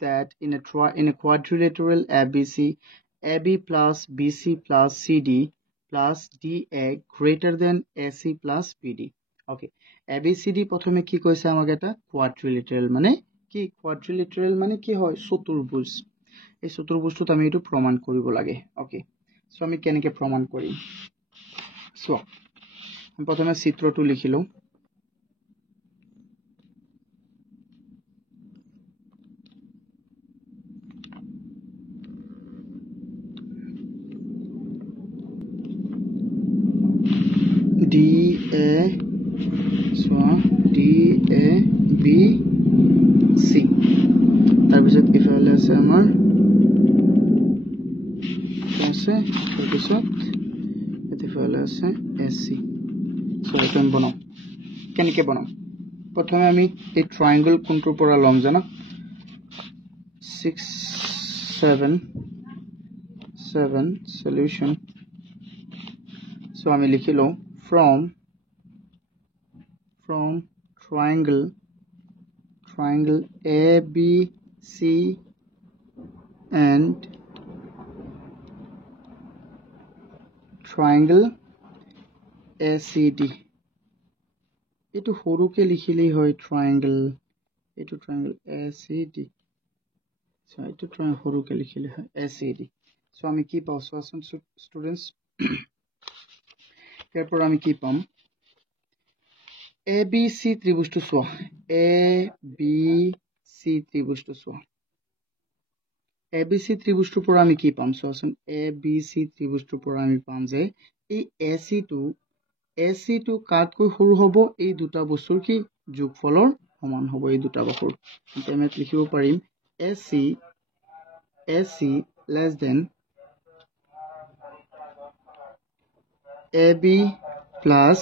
that in a quadrilateral ABC, AB plus BC plus CD plus DA greater than AC plus BD. Okay, ABCD প্রথমে কি কইছে আমাকে এটা quadrilateral মানে কি quadrilateral মানে কি হয় চতুর্ভুজ এই চতুর্ভুজটো আমি এটো প্রমাণ কৰিব লাগে ওকে সো আমি কেনেকে প্ৰমাণ কৰিম সো আমি প্ৰথমে চিত্ৰটো লিখিলো DA so DABC তাৰপিছত ইফালে আছে আমাৰ আছে তাৰপিছত ইফালে আছে AC সো এটা বনাও কেনেকে বনাম প্ৰথমে আমি এই ট্ৰায়াঙ্গল কোনটোৰ পৰা লম জানা 6 7 solution so আমি লিখিলো from triangle ABC and triangle ACD etu horuke likhile hoy triangle ACD so etu triangle horuke likhile hoy ACD so ami ki paw so students এরপর আমি কি পাম ABC ত্রিভুজটো সোয়া ABC ত্রিভুজটো সোয়া ABC ত্ৰিভুজটোৰ পৰা আমি কি পাম সোৱাচোন ABC ত্ৰিভুজটোৰ পৰা আমি পাম যে এই AC2 কাটকৈ সৰু হ'ব এই দুটা বস্তুৰ কি যোগফলৰ সমান হ'ব এই দুটা বাহুৰ আমি লিখিব পাৰিম AC less than AB plus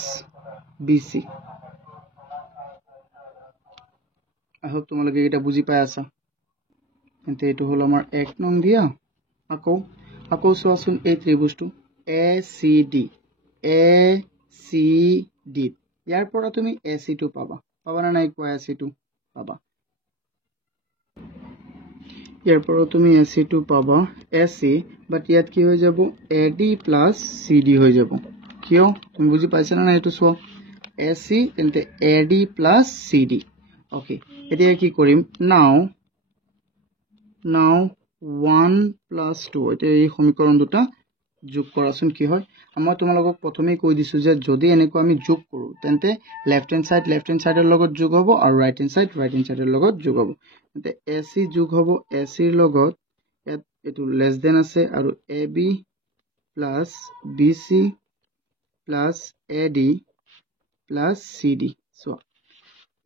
BC I hope তোমালোকে এটা বুজি পাই আছা এতে এটো হলো আমাৰ 1 নং দিয়া আকৌ সোৱাচোন এই ত্ৰিভুজটো ACD ইয়াৰ পৰা তুমি AC2 পাবা না নাই কোৱা AC2 পাবা ইয়াৰ পৰা তুমি AC2 পাবা AC বাট ইয়াত কি হৈ যাব AD plus CD হৈ যাব কিয় তুমি বুজি পাইছা না এটো সো AC তেন্তে AD plus CD ওকে এতিয়া কি কৰিম নাও 1 plus 2 এটা এই সমীকৰণ দুটা যোগ কৰাচোন কি হয় মই তোমালোকক প্ৰথমেই কৈ দিছো যে যদি এনেকৈ আমি যোগ কৰো তেন্তে লেফট হ্যান্ড সাইডৰ লগত যোগ হ'ব আৰু ৰাইট হ্যান্ড সাইডৰ লগত যোগ হ'ব তেন্তে AC যোগ হ'ব AC ৰ লগত এটো লেস দেন আছে আৰু AB plus BC plus AD plus CD so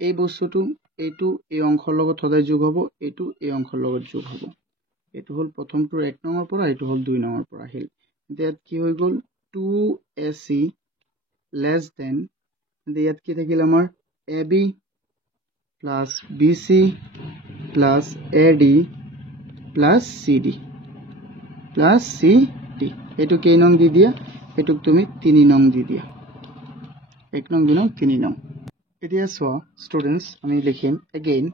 এই বস্তুটো এইটো এই অংশৰ লগত সদায় যোগ হ'ব এইটো এই অংশৰ লগত যোগ হ'ব এটো হল প্ৰথমটো 1 নম্বৰ পৰা এটো হল 2 নম্বৰ পৰা আহিল ইয়াত কি হৈ গল 2AC less than ইয়াত কি থাকিল আমাৰ AB plus BC plus AD plus CD এটো কেই নং দি দিয়া এটুক তুমি 3 নং দি দিয়া 1 নং 2 নং 3 নং এতিয়া সোয়া স্টুডেন্টস আমি লিখিম again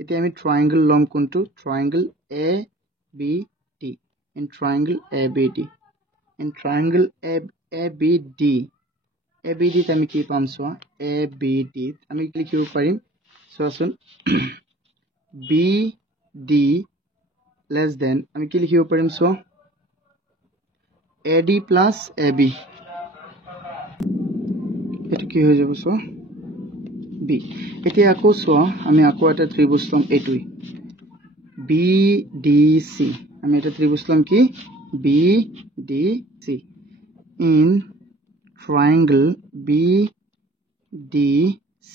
এতিয়া আমি ট্রায়াঙ্গল লম কোনটো triangle ABD in triangle ABD তে আমি কি পাম সোয়া ABD আমি লিখিব পাৰিম সোয়াচোন BD less than আমি কি লিখিব পাৰিম সোয়া AD plus AB এটো কি হৈ যাব সোয়া B এতিয়া আকৌ সোয়া আমি আকৌ এটা ত্রিভুজ লম এটুই BDC আমি এটা ত্রিভুজ লম কি BDC in triangle BDC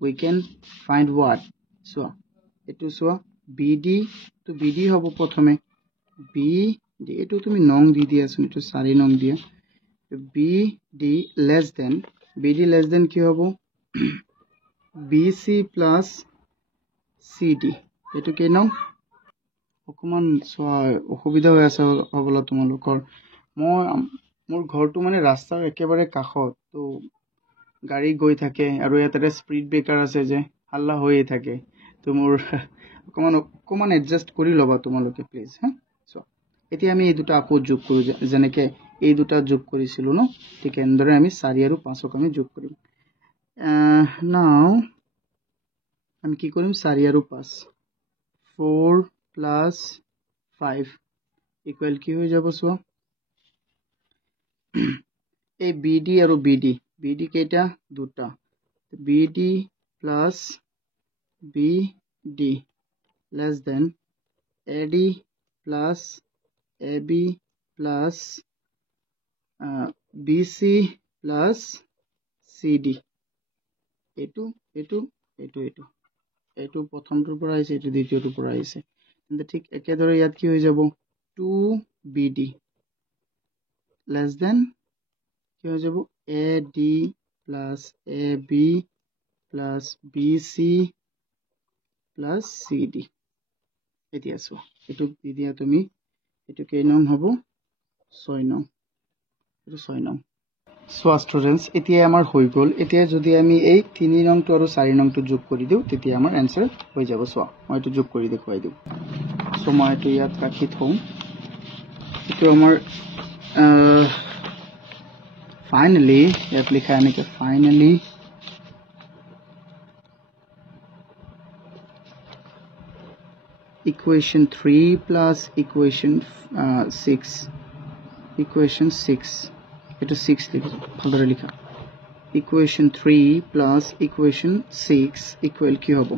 we can find what so etu so BD to BD hobo prothome BD etu tumi nong di dia asun etu 4 nong dia BD less than ki hobo BC plus CD etu ke nong অকমান অসুবিধা হৈ আছে হবলা তোমালোকৰ মোৰ ঘৰটো মানে ৰাস্তাৰ একেবাৰে কাষত তো গাড়ী গৈ থাকে আৰু ইয়াতে স্পিড ব্ৰেকাৰ আছে যে হাল্লা হৈয়ে থাকে তো মোৰ অকমান এডজাষ্ট কৰি ল'বা তোমালোকে প্লিজ হা সো এতিয়া আমি এই দুটা আকৌ যোগ কৰো যেনেকৈ এই দুটা যোগ কৰিছিলো ন ঠিক এনেদৰে আমি 4 আৰু 5 ক আমি যোগ কৰিম নাও আমি কি কৰিম 4 আৰু 5 4 plus 5 equal কি হৈ যাব সো এই BD আৰু BD কেইটা দুটা BD plus BD less than AD plus AB plus BC plus CD এইটো প্ৰথমটোৰ পৰা আহিছে এইটো দ্বিতীয়টোৰ পৰা আহিছে কিন্তু ঠিক একেদৰে ইয়াত কি হৈ যাব 2BD less than কি হৈ যাব AD plus AB plus BC plus CD এতিয়া সো এটো দি দিয়া তুমি এটো কেই নং হ'ব 6 নং এটো 6 নং সো স্টুডেন্টস এতিয়া আমাৰ হৈ গল এতিয়া যদি আমি এই 3 নং আৰু 4 নং যোগ কৰি দিও তেতিয়া আমাৰ आंसर হৈ যাব সো মই এটো যোগ কৰি দেখুৱাই দিও সো মই এটো ইয়াত ৰাখি থম এটো আমাৰ finally ইয়াত লিখা এনেকে finally equation 3 plus equation 6 equation 6 এটো 6 লিখো ভালদৰে লিখা equation 3 plus equation 6 equal কি হ'ব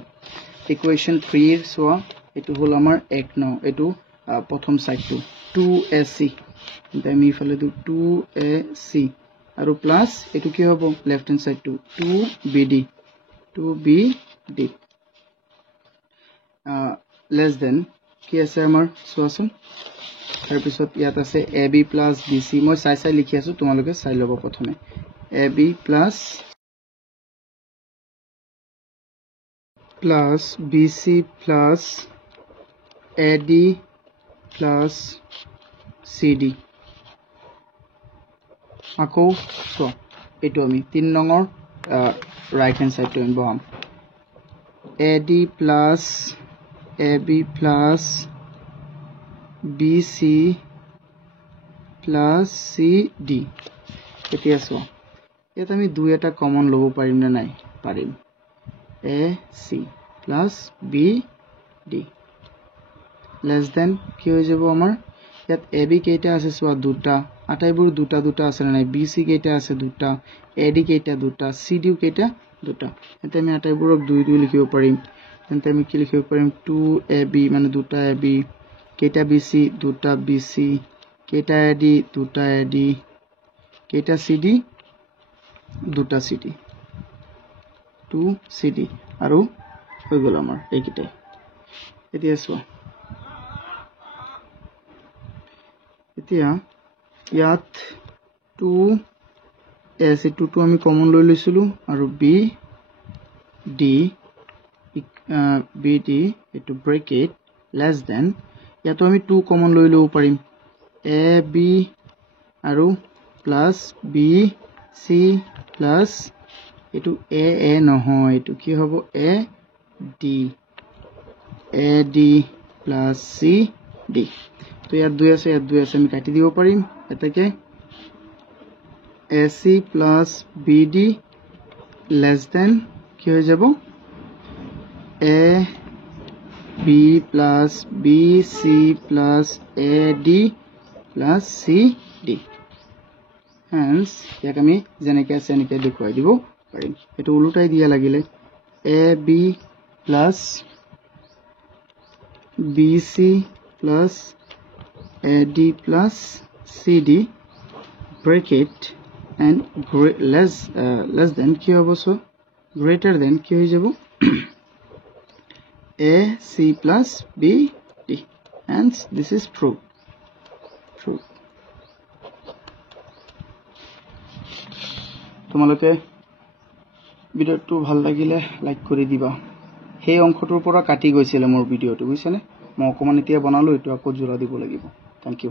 equation 3 এর সোয়া এটো হল আমাৰ 1 ন এটো প্ৰথম সাইডটো 2AC আমি ইফালে দিও 2AC আৰু প্লাস এটো কি হ'ব লেফট হ্যান্ড সাইডটো 2BD less than কি আছে আমাৰ সোয়াচোন তাৰ পিছত ইয়াত আছে AB plus BC মই চাই লিখি আছো তোমালোকে চাই লব প্ৰথমে AB plus BC plus AD plus CD আকৌ সো এটো আমি 3 নংৰ রাইট হ্যান্ড সাইড টো বহাম AD plus AB plus BC plus CD এতিয়া সো এটা আমি দুই এটা কমন লব পাৰিম না নাই পাৰিম AC plus BD less than কি হৈ যাব আমাৰ ইয়াত AB কেইটা আছে সো দুটা আটাইবোৰ দুটা আছে না নাই BC কেইটা আছে দুটা AD কেইটা দুটা CD কেইটা দুটা এটা আমি আটাইবোৰক দুই লিখিব পাৰিম তেন্তে আমি কি লিখিব পাৰিম 2AB মানে দুটা AB কেইটা BC দুটা BC কেইটা AD দুটা AD কেইটা CD দুটা CD 2CD আৰু হৈ গল আমাৰ এইকিটা এতিয়া সো এতিয়া ইয়াত 2AC টো আমি কমন লৈ লৈছিলো আৰু BD এটো ব্ৰেকেট less than ইয়াতো আমি 2 কমন লৈ লব পাৰিম AB আৰু প্লাস BC প্লাস এটো AA নহয় এটো কি হ'ব AD plus CD তো ইয়াত দুই আছে আমি কাটি দিব পাৰিম এটাকে AC plus BD less than কি হৈ যাব AB plus BC plus AD plus CD hence ইয়াক আমি যেনেকৈ আছে এনেকৈ দেখুৱাই দিব পাৰিম এটো উলটাই দিয়া লাগিলে AB plus BC plus AD plus CD bracket and less than কি হ'ব সো greater than কি হৈ যাব AC plus BD hence this is true তোমালোকে ভিডিওটো ভাল লাগিলে লাইক কৰি দিবা সেই অংশটোৰ পৰা কাটি গৈছিল মোৰ ভিডিওটো বুজিছানে মই অকমান এতিয়া বনালো এটো আকৌ জোৰা দিব লাগিব থ্যাংক ইউ